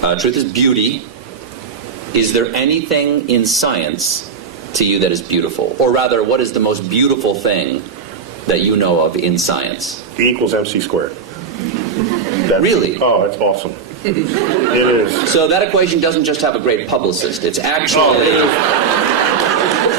Truth is beauty. Is there anything in science to you that is beautiful? Or rather, what is the most beautiful thing that you know of in science? E equals MC squared. Really? Oh, it's awesome. It is. So that equation doesn't just have a great publicist. It's actually...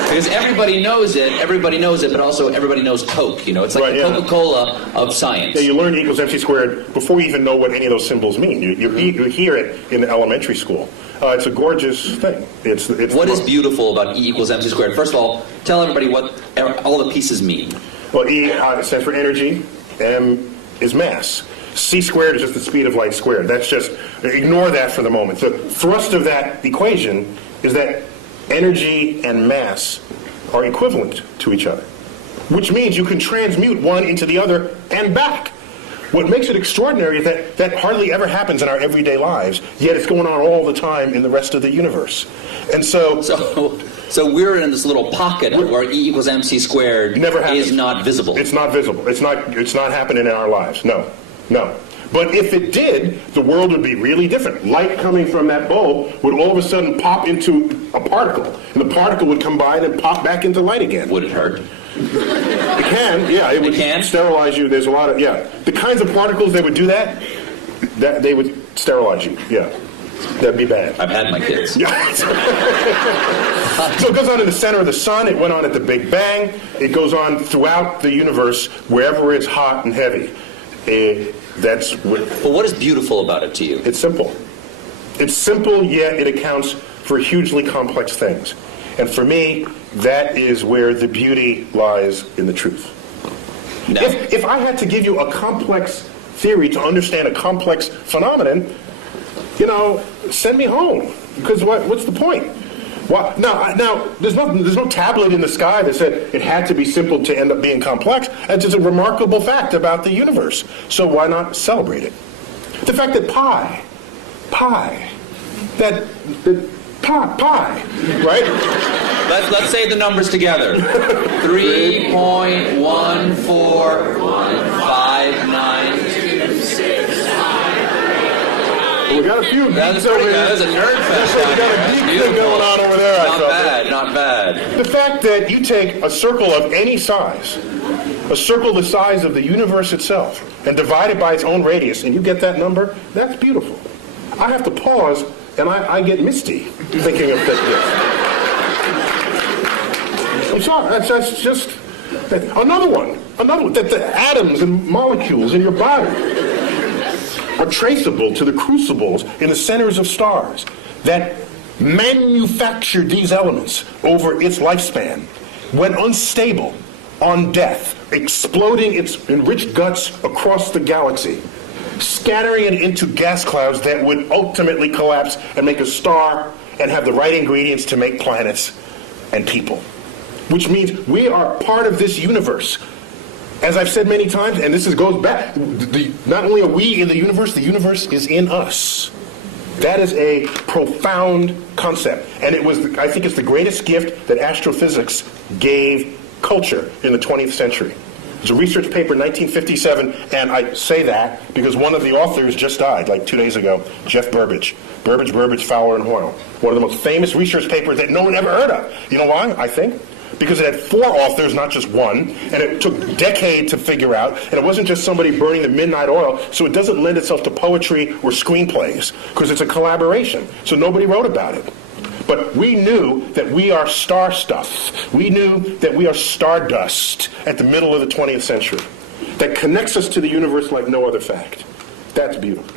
Because everybody knows it, but also everybody knows Coke, you know? It's like the Coca-Cola of science. Yeah, you learn E equals MC squared before you even know what any of those symbols mean. You hear it in elementary school. It's a gorgeous thing. It's what is beautiful about E equals MC squared? First of all, tell everybody what all the pieces mean. Well, E stands for energy, M is mass. C squared is just the speed of light squared. That's just, ignore that for the moment. The thrust of that equation is that energy and mass are equivalent to each other, which means you can transmute one into the other and back. What makes it extraordinary is that that hardly ever happens in our everyday lives, yet it's going on all the time in the rest of the universe. And so we're in this little pocket where E equals MC squared is not visible. It's not visible. It's not happening in our lives. No. But if it did, the world would be really different. Light coming from that bulb would all of a sudden pop into a particle, and the particle would combine and pop back into light again. Would it hurt? It can, yeah. It would sterilize you. There's a lot of, yeah. The kinds of particles that would do that they would sterilize you, yeah. That'd be bad. I've had my kids. Yeah. So it goes on in the center of the sun. It went on at the Big Bang. It goes on throughout the universe, wherever it's hot and heavy. But what is beautiful about it to you? It's simple. It's simple, yet it accounts for hugely complex things. And for me, that is where the beauty lies in the truth. No. If I had to give you a complex theory to understand a complex phenomenon, send me home. Because what's the point? Well, now, there's no tablet in the sky that said it had to be simple to end up being complex. It's just a remarkable fact about the universe. So why not celebrate it? The fact that pi, right? Let's say the numbers together. 3.1415926. We got a few geeks over here. There's a nerd fest We got a geek thing going on over there. Not bad. The fact that you take a circle of any size, a circle the size of the universe itself, and divide it by its own radius, and you get that number, that's beautiful. I have to pause, and I get misty thinking of this. That's just another one, that the atoms and molecules in your body are traceable to the crucibles in the centers of stars that manufactured these elements over its lifespan, when unstable, on death, exploding its enriched guts across the galaxy, scattering it into gas clouds that would ultimately collapse and make a star and have the right ingredients to make planets and people. Which means we are part of this universe. As I've said many times, and this goes back, not only are we in the universe is in us. That is a profound concept. And I think it's the greatest gift that astrophysics gave culture in the 20th century. There's a research paper in 1957, and I say that because one of the authors just died, like 2 days ago, Jeff Burbidge. Burbidge, Fowler, and Hoyle. One of the most famous research papers that no one ever heard of. You know why, I think? Because it had 4 authors, not just one, and it took a decade to figure out, and it wasn't just somebody burning the midnight oil, so it doesn't lend itself to poetry or screenplays, because it's a collaboration, so nobody wrote about it. But we knew that we are star stuff. We knew that we are stardust at the middle of the 20th century. That connects us to the universe like no other fact. That's beautiful.